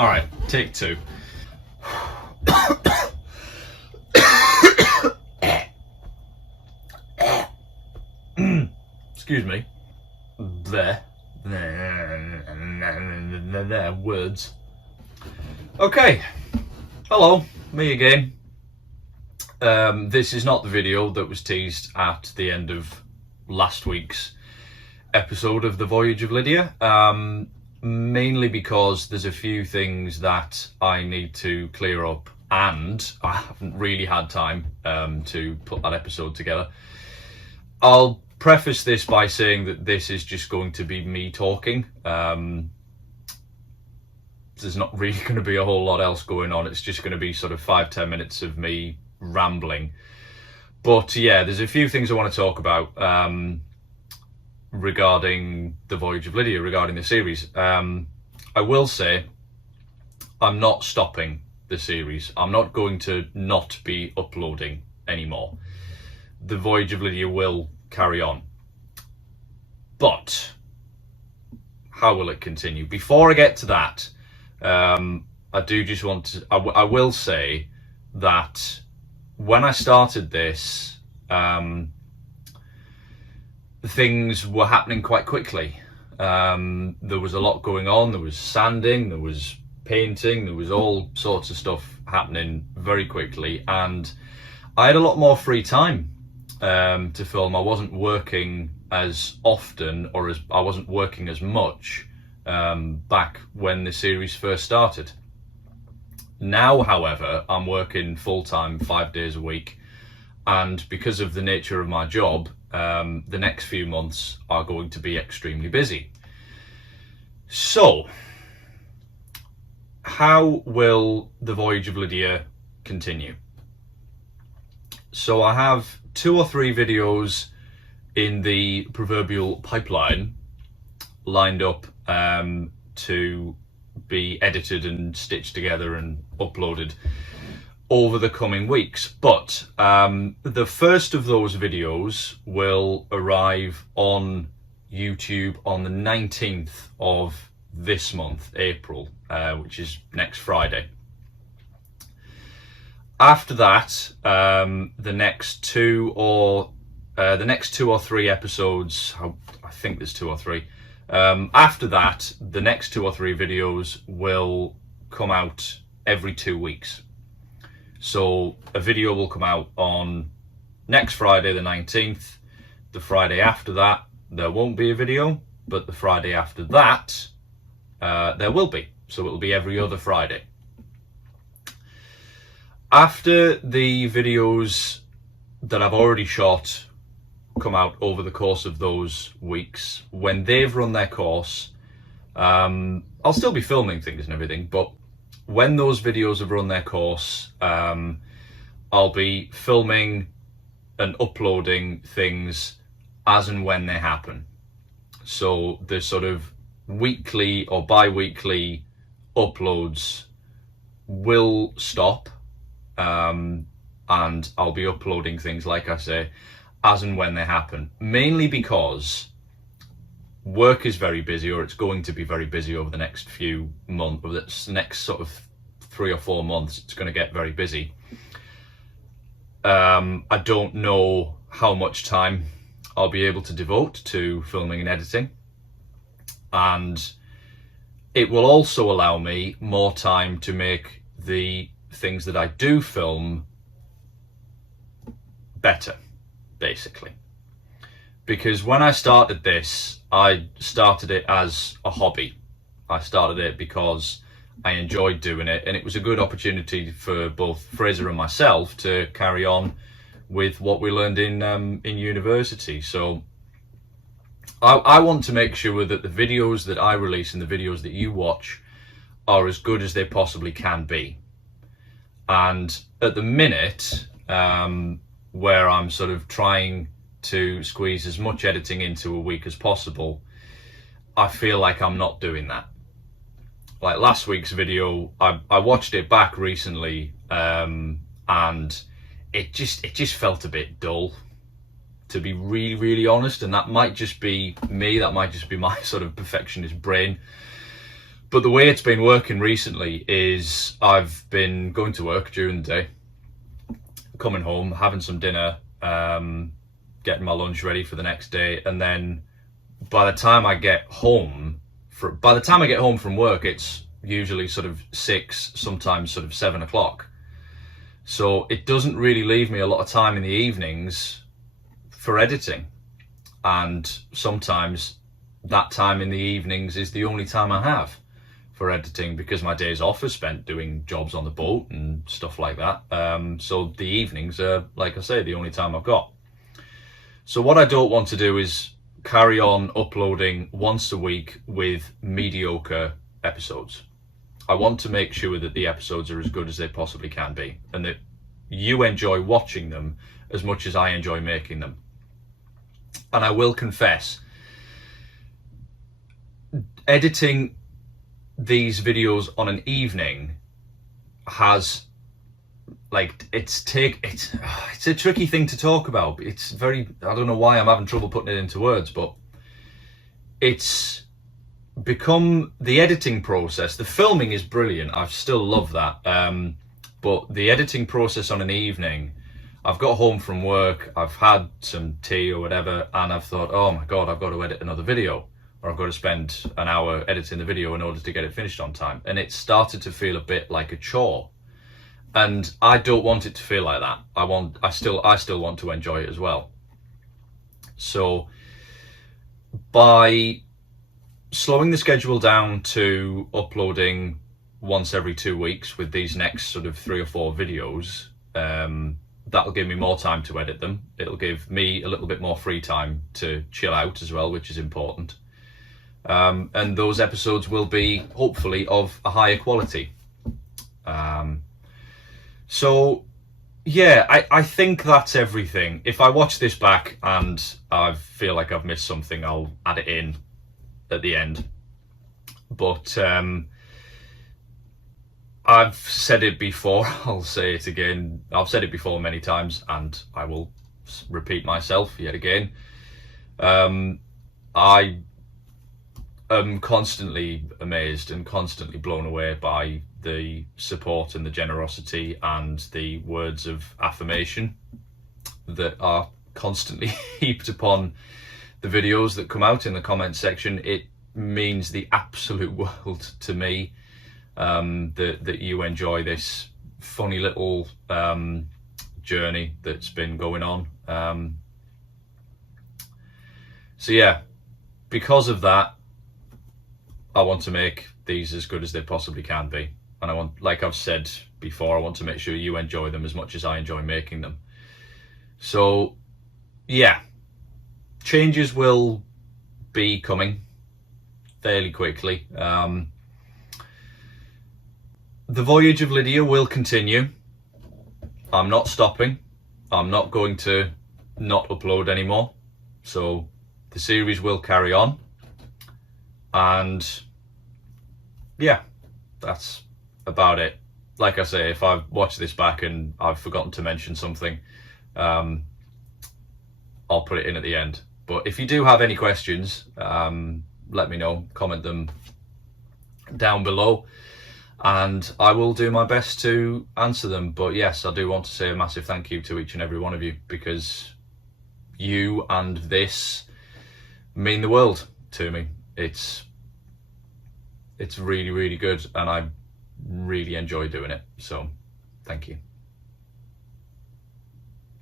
All right, take two. Excuse me. There. Words. Okay. Hello, me again. This is not the video that was teased at the end of last week's episode of the Voyage of Lydia. Mainly because there's a few things that I need to clear up, and I haven't really had time to put that episode together. I'll preface this by saying that this is just going to be me talking. There's not really going to be a whole lot else going on. It's just going to be sort of 5-10 minutes of me rambling. But yeah, there's a few things I want to talk about regarding the Voyage of Lydia, regarding the series. I will say I'm not stopping the series. I'm not going to not be uploading anymore. The Voyage of Lydia will carry on. But how will it continue? Before I get to that, I do just want to, I will say that when I started this, things were happening quite quickly. There was a lot going on. There was sanding, there was painting, there was all sorts of stuff happening very quickly, and I had a lot more free time to film. I wasn't working as often, or I wasn't working as much back when the series first started. Now, however, I'm working full-time 5 days a week, and because of the nature of my job, the next few months are going to be extremely busy. So, how will the Voyage of Lydia continue? So I have 2 or 3 videos in the proverbial pipeline lined up to be edited and stitched together and uploaded over the coming weeks. But the first of those videos will arrive on YouTube on the 19th of this month, April, which is next Friday. After that, the next 2 or 3 episodes, I think there's 2 or 3. After that, the next 2 or 3 videos will come out every 2 weeks. So a video will come out on next Friday, the 19th. The Friday after that, there won't be a video, but the Friday after that, there will be. So it will be every other Friday. After the videos that I've already shot come out over the course of those weeks, when they've run their course, I'll still be filming things and everything, but when those videos have run their course, I'll be filming and uploading things as and when they happen. So the sort of weekly or bi-weekly uploads will stop, and I'll be uploading things, like I say, as and when they happen, mainly because work is very busy, or it's going to be very busy over the next few months, or the next sort of 3 or 4 months. It's going to get very busy. I don't know how much time I'll be able to devote to filming and editing, and it will also allow me more time to make the things that I do film better, basically. Because when I started this, I started it as a hobby. I started it because I enjoyed doing it, and it was a good opportunity for both Fraser and myself to carry on with what we learned in university. So I want to make sure that the videos that I release and the videos that you watch are as good as they possibly can be. And at the minute, where I'm sort of trying to squeeze as much editing into a week as possible, I feel like I'm not doing that. Like last week's video, I watched it back recently, and it just felt a bit dull, to be really honest. And that might just be me, that might just be my sort of perfectionist brain. But the way it's been working recently is I've been going to work during the day, coming home, having some dinner, getting my lunch ready for the next day, and then by the time I get home from work, it's usually sort of 6, sometimes sort of 7 o'clock. So it doesn't really leave me a lot of time in the evenings for editing, and sometimes that time in the evenings is the only time I have for editing, because my days off are spent doing jobs on the boat and stuff like that. So the evenings are, like I say, the only time I've got. So what I don't want to do is carry on uploading once a week with mediocre episodes. I want to make sure that the episodes are as good as they possibly can be, and that you enjoy watching them as much as I enjoy making them. And I will confess, editing these videos on an evening has, like, it's a tricky thing to talk about. It's very, I don't know why I'm having trouble putting it into words, but it's become the editing process. The filming is brilliant, I still love that, but the editing process on an evening, I've got home from work, I've had some tea or whatever, and I've thought, oh my god, I've got to edit another video, or I've got to spend an hour editing the video in order to get it finished on time. And it started to feel a bit like a chore, and I don't want it to feel like that. I still want to enjoy it as well. So by slowing the schedule down to uploading once every 2 weeks with these next sort of 3 or 4 videos, that'll give me more time to edit them. It'll give me a little bit more free time to chill out as well, which is important. And those episodes will be hopefully of a higher quality. So yeah, I think that's everything. If I watch this back and I feel like I've missed something, I'll add it in at the end. But I've said it before, I'll say it again. I've said it before many times, and I will repeat myself yet again. I am constantly amazed and constantly blown away by the support and the generosity and the words of affirmation that are constantly heaped upon the videos that come out in the comment section. It means the absolute world to me, that you enjoy this funny little journey that's been going on. So yeah, because of that, I want to make these as good as they possibly can be. And I want, like I've said before, I want to make sure you enjoy them as much as I enjoy making them. So yeah, changes will be coming fairly quickly. The Voyage of Lydia will continue. I'm not stopping. I'm not going to not upload anymore. So the series will carry on. And yeah, that's about it. Like I say, if I've watched this back and I've forgotten to mention something, I'll put it in at the end. But if you do have any questions, let me know, comment them down below, and I will do my best to answer them. But yes, I do want to say a massive thank you to each and every one of you, because you and this mean the world to me. It's really, really good, and I really enjoy doing it. So thank you.